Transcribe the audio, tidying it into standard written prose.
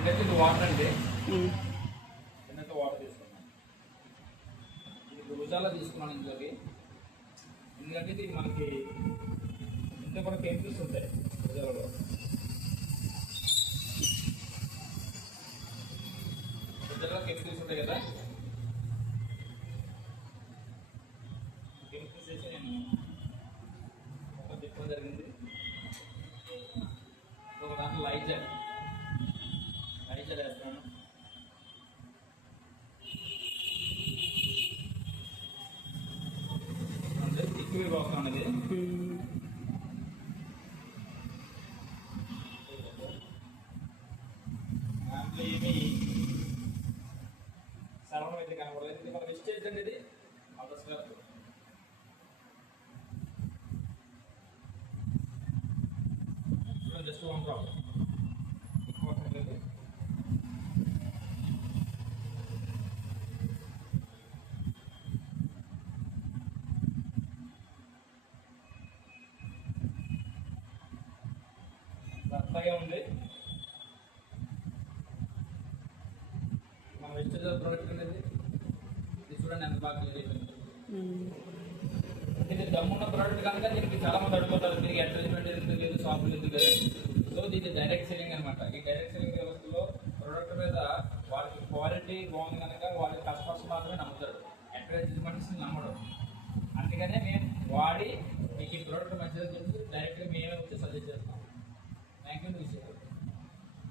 ఏంటంటే ఇది వాటర్ అండి. ఏంటంటే వాటర్ తీసుకున్నాను. ఇది రుజాలా తీసుకున్నాను ఇంట్లోకి. ఎందుకంటే ఇది మనకి ఇంట్లో కూడా కెమికల్స్ ఉంటాయి రుజాలలో. రుజాలలో కెమికల్స్ ఉంటాయి కదా, కెమికల్స్ వేసి నేను మొత్తం తిప్పడం జరిగింది. ఒక దాంట్లో లైజర్ వేస్తాను. అంటే ఎక్కువ పోతాం అనేది. దాంట్లో ఏమి సరళం అయితే కనపడలేదు. ఇది మనం మిస్టేక్ అండి. ఇది అదర్స్గా జస్ట్ వన్ డ్రాప్ ఎక్కువ లేదు. అట్లాగే ఉంది. మన వెజిటేబుల్ ప్రోడక్ట్ అనేది ఇది చూడండి ఎంత బాగా క్లియర్ అయిపోయింది. ఇది దమ్మున్న ప్రోడక్ట్ కనుక దీనికి చాలా మంది అడుగుతారు, దీనికి అడ్వర్టైజ్మెంట్ ఎందుకు లేదు, షాపులు ఎందుకు లేదు. సో దీనికి డైరెక్ట్ సెల్లింగ్ అనమాట. ఈ డైరెక్ట్ సెల్లింగ్ వ్యవస్థలో ప్రోడక్ట్ మీద వాళ్ళకి క్వాలిటీ బాగుంది కనుక వాళ్ళ కస్టమర్స్ మాత్రమే నమ్ముతారు, అడ్వర్టైజ్మెంట్స్ నమ్మడం. అందుకనే మేము వాడి మీకు ఈ ప్రోడక్ట్ మంచిదని చెప్పి డైరెక్ట్గా మేమే వచ్చి సజెస్ట్ చేస్తాం. Thank you.